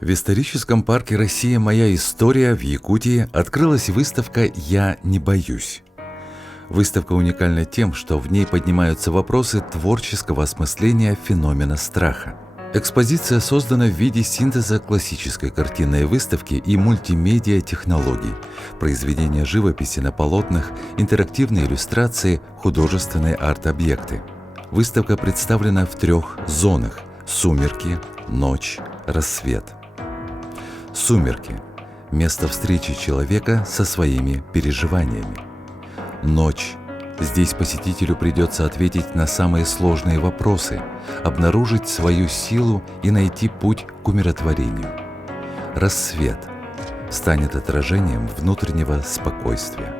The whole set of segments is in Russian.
В историческом парке «Россия. Моя история» в Якутии открылась выставка «Я не боюсь». Выставка уникальна тем, что в ней поднимаются вопросы творческого осмысления феномена страха. Экспозиция создана в виде синтеза классической картинной выставки и мультимедиа-технологий, произведения живописи на полотнах, интерактивные иллюстрации, художественные арт-объекты. Выставка представлена в 3 зонах – сумерки, ночь, рассвет. Сумерки – место встречи человека со своими переживаниями. Ночь. Здесь посетителю придется ответить на самые сложные вопросы, обнаружить свою силу и найти путь к умиротворению. Рассвет станет отражением внутреннего спокойствия.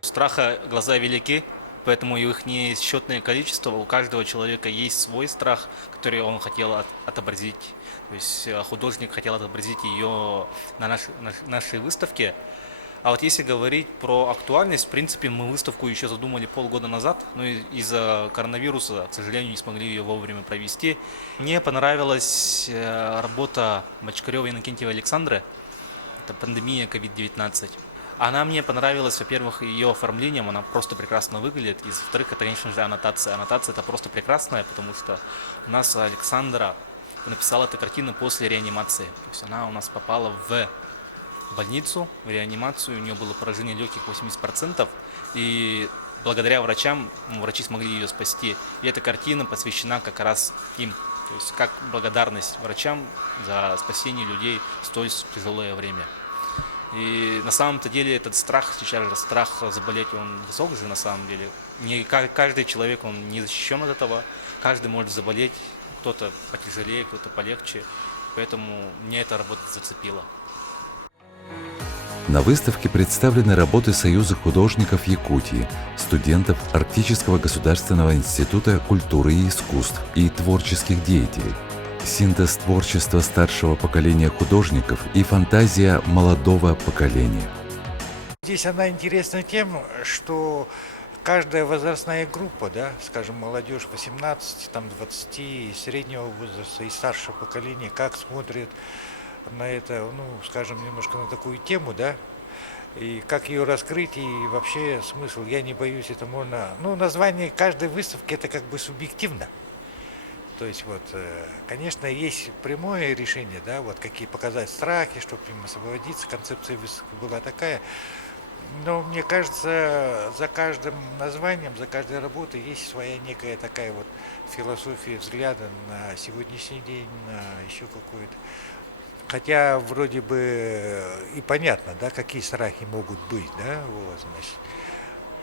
Страха глаза велики, поэтому их несчетное количество. У каждого человека есть свой страх, который он хотел отобразить. То есть художник хотел отобразить ее на нашей выставке. А вот если говорить про актуальность, в принципе, мы выставку еще задумали полгода назад, но из-за коронавируса, к сожалению, не смогли ее вовремя провести. Мне понравилась работа Мочкарева Иннокентия Александры. Это пандемия COVID-19. Она мне понравилась, во-первых, ее оформлением, она просто прекрасно выглядит, и во-вторых, это, конечно же, аннотация. Аннотация это просто прекрасная, потому что у нас Александра написала эту картину после реанимации. То есть она у нас попала в больницу, в реанимацию, у нее было поражение легких 80%, и благодаря врачам, врачи смогли ее спасти. И эта картина посвящена как раз им, то есть как благодарность врачам за спасение людей в столь тяжелое время. И на самом-то деле этот страх, сейчас же страх заболеть, он высок же на самом деле. Не каждый человек, он не защищен от этого, каждый может заболеть, кто-то потяжелее, кто-то полегче, поэтому мне эта работа зацепила. На выставке представлены работы Союза художников Якутии, студентов Арктического государственного института культуры и искусств и творческих деятелей, синтез творчества старшего поколения художников и фантазия молодого поколения. Здесь она интересна тем, что каждая возрастная группа, да, скажем, молодежь 18, там, 20, среднего возраста и старшего поколения, как смотрит на это, ну, скажем, немножко на такую тему, да, и как ее раскрыть, и вообще смысл, я не боюсь, это можно, ну, название каждой выставки это как бы субъективно. То есть вот, конечно, есть прямое решение, да, вот какие показать страхи, чтобы им освободиться, концепция выставки была такая. Но мне кажется, за каждым названием, за каждой работой есть своя некая такая вот философия взгляда на сегодняшний день, на еще какую-то. Хотя вроде бы и понятно, да, какие страхи могут быть, да, вот, значит.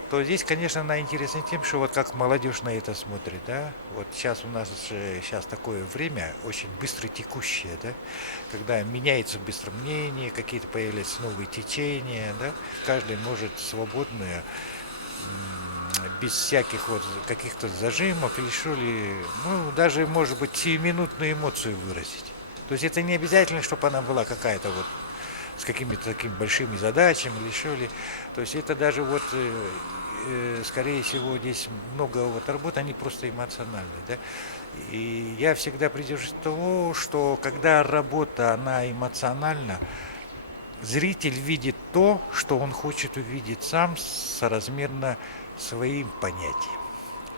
То здесь, конечно, она интересна тем, что вот как молодежь на это смотрит, да, вот сейчас у нас же сейчас такое время очень быстро текущее, да, когда меняется быстро мнение, какие-то появляются новые течения, да, каждый может свободно, без всяких вот каких-то зажимов или что ли, ну, даже, может быть, сиюминутную эмоцию выразить. То есть это не обязательно, чтобы она была какая-то вот с какими-то такими большими задачами или что ли. То есть это даже вот, скорее всего, здесь много вот работ, они просто эмоциональные, да. И я всегда придерживаюсь того, что когда работа, она эмоциональна, зритель видит то, что он хочет увидеть сам соразмерно своим понятиям.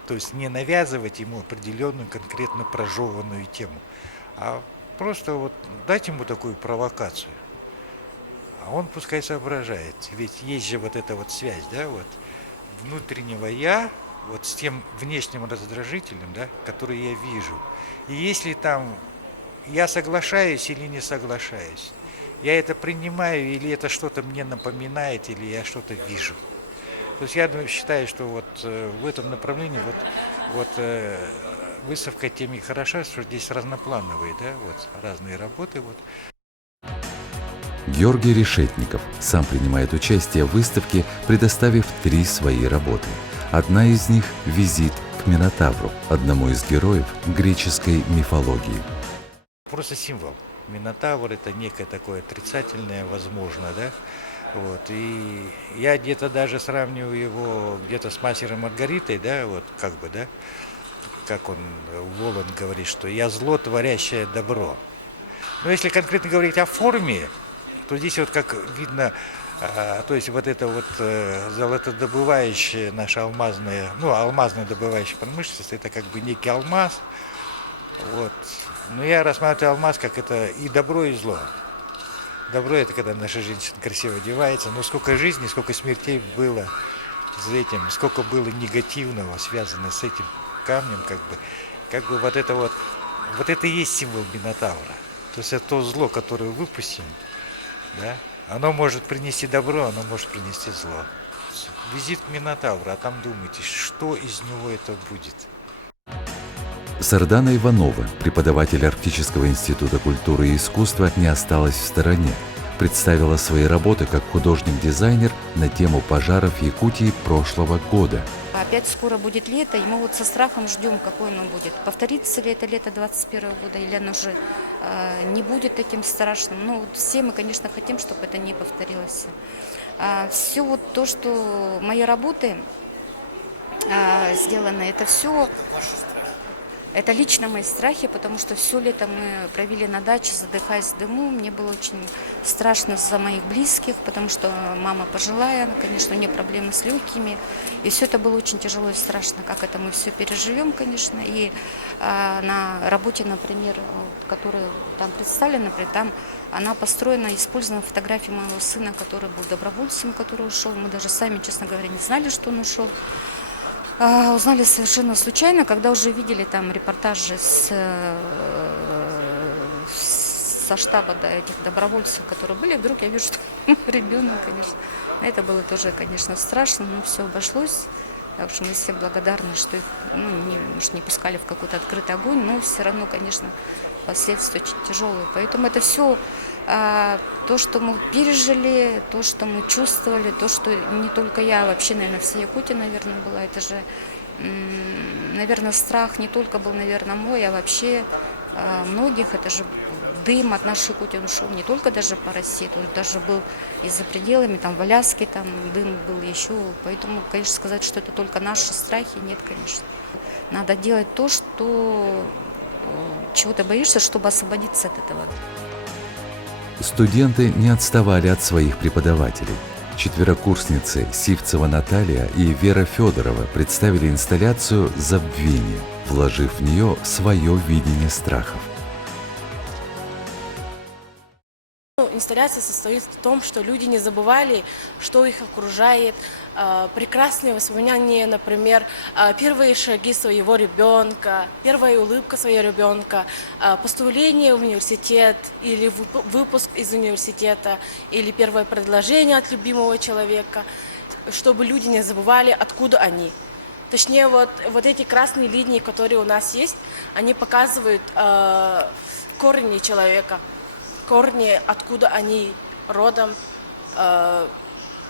То есть не навязывать ему определенную конкретно прожеванную тему, а просто вот дать ему такую провокацию. А он пускай соображает. Ведь есть же вот эта вот связь, да, вот внутреннего я, вот с тем внешним раздражителем, да, который я вижу. И если там я соглашаюсь или не соглашаюсь, я это принимаю или это что-то мне напоминает, или я что-то вижу. То есть я считаю, что вот в этом направлении выставка тем и хороша, что здесь разноплановые, да, вот разные работы, вот. Георгий Решетников сам принимает участие в выставке, предоставив 3 свои работы. Одна из них – визит к Минотавру, одному из героев греческой мифологии. Просто символ. Минотавр – это некое такое отрицательное, возможно, да. Вот. И я где-то даже сравниваю его где-то с мастером Маргаритой, да, вот как бы, да. как он, Воланд говорит, что я зло, творящее добро. Но если конкретно говорить о форме, то здесь вот как видно, то есть вот это вот золотодобывающая наша алмазная, ну, алмазная добывающая промышленность, это как бы некий алмаз. Вот. Но я рассматриваю алмаз как это и добро, и зло. Добро это когда наша женщина красиво одевается, но сколько жизней, сколько смертей было за этим, сколько было негативного, связано с этим камнем, как бы вот это и есть символ Минотавра. То есть это то зло, которое выпустим, да, оно может принести добро, оно может принести зло. Визит к Минотавру, а там думайте, что из него это будет. Сардана Иванова, преподаватель Арктического института культуры и искусства, не осталась в стороне. Представила свои работы как художник-дизайнер на тему пожаров Якутии прошлого года. Опять скоро будет лето, и мы вот со страхом ждем, какое оно будет. Повторится ли это лето 2021 года, или оно уже не будет таким страшным. Ну, вот все мы, конечно, хотим, чтобы это не повторилось. Все вот то, что мои работы сделаны, это все... Это лично мои страхи, потому что все лето мы провели на даче, задыхаясь в дыму. Мне было очень страшно за моих близких, потому что мама пожилая, конечно, у нее проблемы с легкими. И все это было очень тяжело и страшно, как это мы все переживем, конечно. И на работе, например, которая там представлена, например, там она построена, использована фотографии моего сына, который был добровольцем, который ушел. Мы даже сами, честно говоря, не знали, что он ушел. Узнали совершенно случайно, когда уже видели там репортажи со штаба, да, этих добровольцев, которые были. Вдруг я вижу, что ребенок, конечно. Это было тоже, конечно, страшно, но все обошлось. Так что мы все благодарны, что их может, не пускали в какой-то открытый огонь, но все равно, конечно, последствия очень тяжелые. Поэтому это все то, что мы пережили, то, что мы чувствовали, то, что не только я, а вообще, наверное, вся Якутия, наверное, была. Это же, наверное, страх не только был, наверное, мой, а вообще многих. Это же дым от нашей Якутии, он шел не только даже по России, он даже был и за пределами, там в Аляске там дым был еще. Поэтому, конечно, сказать, что это только наши страхи, нет, конечно. Надо делать то, чего ты боишься, чтобы освободиться от этого. Студенты не отставали от своих преподавателей. Четверокурсницы Сивцева Наталья и Вера Федорова представили инсталляцию «Забвение», вложив в нее свое видение страхов. Инсталляция состоит в том, что люди не забывали, что их окружает, прекрасные воспоминания, например, первые шаги своего ребенка, первая улыбка своего ребенка, поступление в университет или выпуск из университета, или первое предложение от любимого человека, чтобы люди не забывали, откуда они. Точнее, вот эти красные линии, которые у нас есть, они показывают корни человека. Корни, откуда они родом,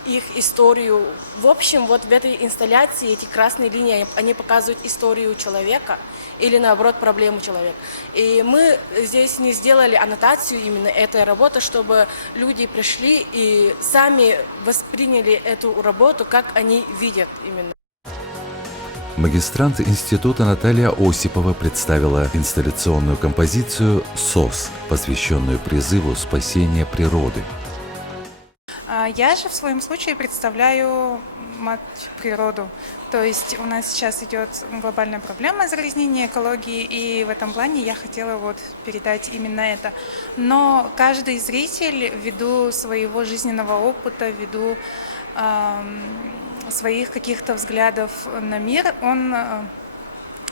их историю. В общем, вот в этой инсталляции эти красные линии, они показывают историю человека или, наоборот, проблему человека. И мы здесь не сделали аннотацию именно этой работы, чтобы люди пришли и сами восприняли эту работу, как они видят именно. Магистрант института Наталья Осипова представила инсталляционную композицию «СОС», посвященную призыву спасения природы. Я же в своем случае представляю мать природу. То есть у нас сейчас идет глобальная проблема загрязнения экологии, и в этом плане я хотела вот передать именно это. Но каждый зритель, ввиду своего жизненного опыта, ввиду своих каких-то взглядов на мир, он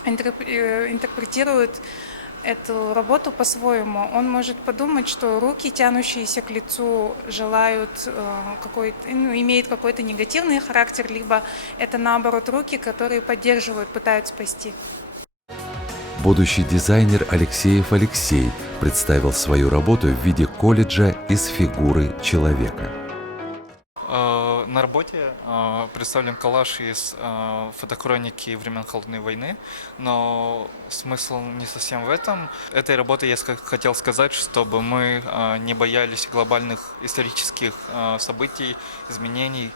интерпретирует эту работу по-своему. Он может подумать, что руки, тянущиеся к лицу, желают имеют какой-то негативный характер, либо это наоборот руки, которые поддерживают, пытаются спасти. Будущий дизайнер Алексеев Алексей представил свою работу в виде колледжа из фигуры человека. На работе представлен коллаж из фотохроники времен Холодной войны, но смысл не совсем в этом. Этой работой я хотел сказать, чтобы мы не боялись глобальных исторических событий, изменений,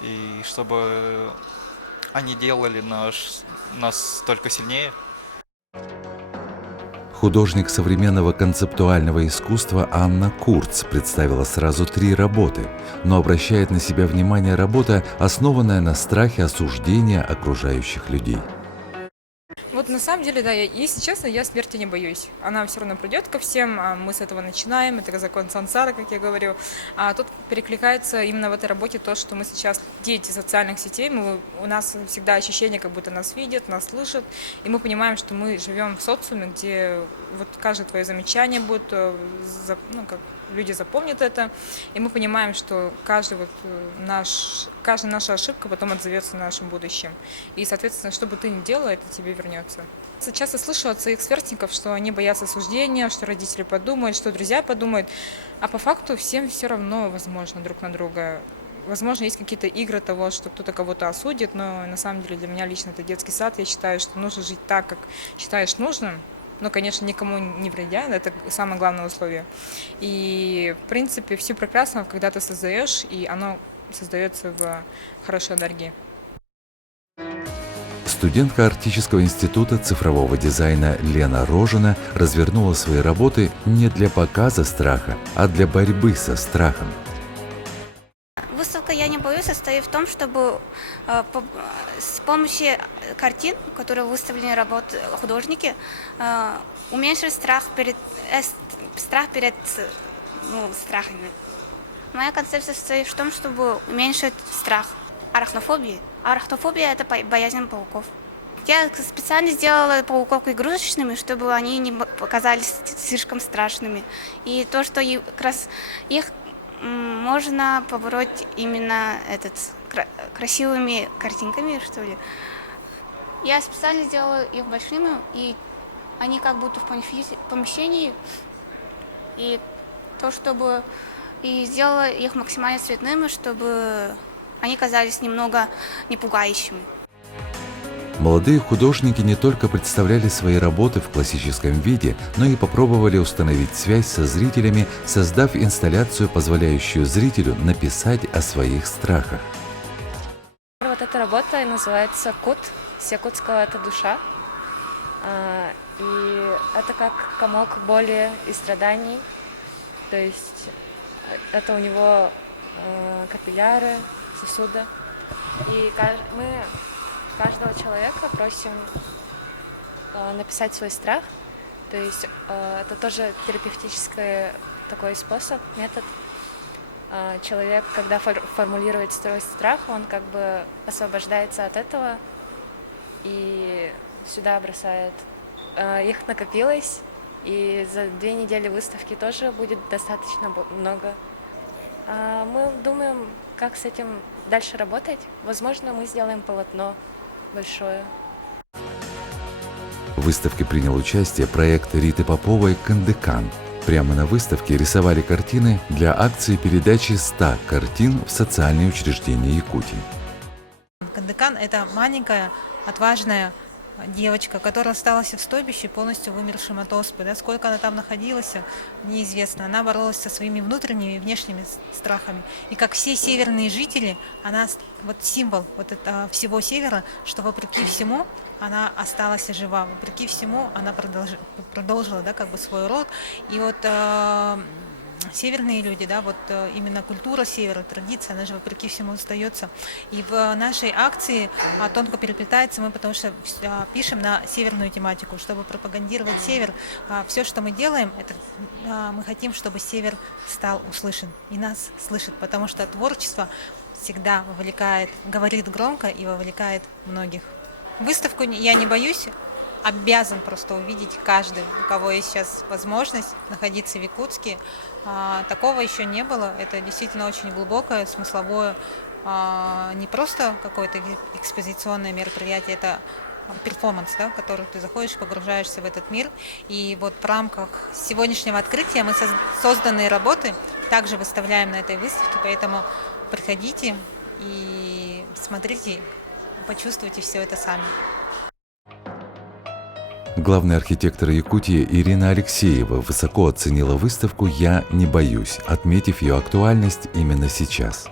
и чтобы они делали нас только сильнее, Художник современного концептуального искусства Анна Курц представила сразу 3 работы, но обращает на себя внимание работа, основанная на страхе осуждения окружающих людей. Вот на самом деле, да, если честно, я смерти не боюсь. Она все равно придет ко всем, мы с этого начинаем, это закон сансары, как я говорю. А тут перекликается именно в этой работе то, что мы сейчас дети социальных сетей, у нас всегда ощущение, как будто нас видят, нас слышат, и мы понимаем, что мы живем в социуме, где вот каждое твое замечание будет, как люди запомнят это, и мы понимаем, что каждая наша ошибка потом отзовется в нашем будущем. И, соответственно, что бы ты ни делала, это тебе вернется. Часто слышу от своих сверстников, что они боятся осуждения, что родители подумают, что друзья подумают, а по факту всем все равно возможно друг на друга. Возможно, есть какие-то игры того, что кто-то кого-то осудит, но на самом деле для меня лично это детский сад. Я считаю, что нужно жить так, как считаешь нужным. Но, конечно, никому не вредя, это самое главное условие. И, в принципе, все прекрасно, когда ты создаешь, и оно создается в хорошей энергии. Студентка Арктического института цифрового дизайна Лена Рожина развернула свои работы не для показа страха, а для борьбы со страхом. Выставка «Я не боюсь» состоит в том, чтобы с помощью картин, которые выставлены работы художники, уменьшить страх перед страхами. Моя концепция состоит в том, чтобы уменьшить страх арахнофобии. Арахнофобия – это боязнь пауков. Я специально сделала пауков игрушечными, чтобы они не показались слишком страшными. И то, что как раз их можно побороть именно красивыми картинками, что ли. Я специально сделала их большими, и они как будто в помещении. И сделала их максимально цветными, чтобы они казались немного не пугающими. Молодые художники не только представляли свои работы в классическом виде, но и попробовали установить связь со зрителями, создав инсталляцию, позволяющую зрителю написать о своих страхах. Вот эта работа называется «Кут». С якутского это душа. И это как комок боли и страданий. То есть это у него капилляры, сосуды. И мы каждого человека просим написать свой страх. То есть это тоже терапевтический такой способ, метод. Человек, когда формулирует свой страх, он как бы освобождается от этого и сюда бросает. Их накопилось, и за 2 недели выставки тоже будет достаточно много. Мы думаем, как с этим дальше работать. Возможно, мы сделаем полотно большое. В выставке принял участие проект Риты Поповой «Кандыкан». Прямо на выставке рисовали картины для акции передачи 100 картин в социальные учреждения Якутии. Кандыкан – это маленькая, отважная девочка, которая осталась в стойбище, полностью вымершим от оспы. Да? Сколько она там находилась, неизвестно. Она боролась со своими внутренними и внешними страхами. И как все северные жители, она вот символ всего севера, что вопреки всему она осталась жива, вопреки всему она продолжила как бы свой род. И вот северные люди, именно культура севера, традиция, она же вопреки всему остается. И в нашей акции тонко переплетается мы, потому что пишем на северную тематику, чтобы пропагандировать север. Все, что мы делаем, это мы хотим, чтобы север стал услышан и нас слышит, потому что творчество всегда говорит громко и вовлекает многих. Выставку «Я не боюсь» обязан просто увидеть каждый, у кого есть сейчас возможность находиться в Якутске. Такого еще не было. Это действительно очень глубокое, смысловое, не просто какое-то экспозиционное мероприятие, это перформанс, в который ты заходишь, погружаешься в этот мир. И вот в рамках сегодняшнего открытия мы созданные работы также выставляем на этой выставке, поэтому приходите и смотрите, почувствуйте все это сами. Главный архитектор Якутии Ирина Алексеева высоко оценила выставку «Я не боюсь», отметив ее актуальность именно сейчас.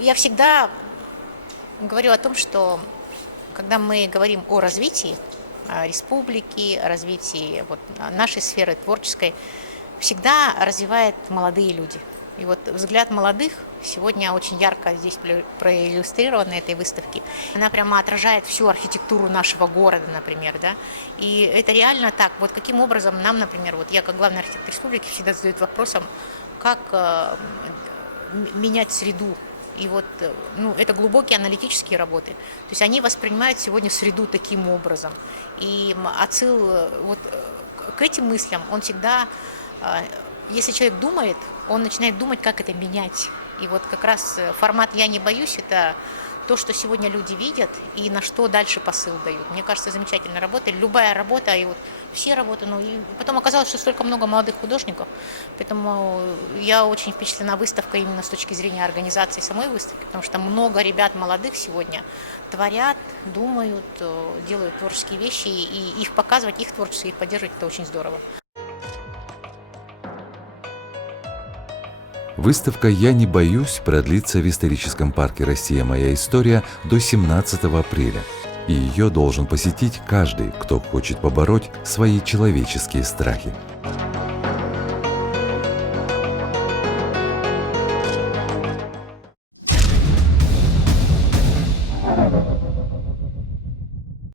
Я всегда говорю о том, что когда мы говорим о развитии, республики, развитии вот нашей сферы творческой всегда развивает молодые люди. И вот взгляд молодых сегодня очень ярко здесь проиллюстрирован на этой выставке. Она прямо отражает всю архитектуру нашего города, например, да. И это реально так. Вот каким образом нам, например, вот я как главный архитектор республики всегда задаю вопросом, как менять среду. И вот, это глубокие аналитические работы. То есть они воспринимают сегодня среду таким образом. И отсыл вот к этим мыслям, он всегда, если человек думает, он начинает думать, как это менять. И вот как раз формат «Я не боюсь» — это то, что сегодня люди видят и на что дальше посыл дают. Мне кажется, замечательная работа. Любая работа, и вот все работы. И потом оказалось, что столько много молодых художников. Поэтому я очень впечатлена выставкой именно с точки зрения организации самой выставки, потому что много ребят молодых сегодня творят, думают, делают творческие вещи, и их показывать, их творчество, их поддерживать — это очень здорово. Выставка «Я не боюсь» продлится в историческом парке «Россия. Моя история» до 17 апреля. И ее должен посетить каждый, кто хочет побороть свои человеческие страхи.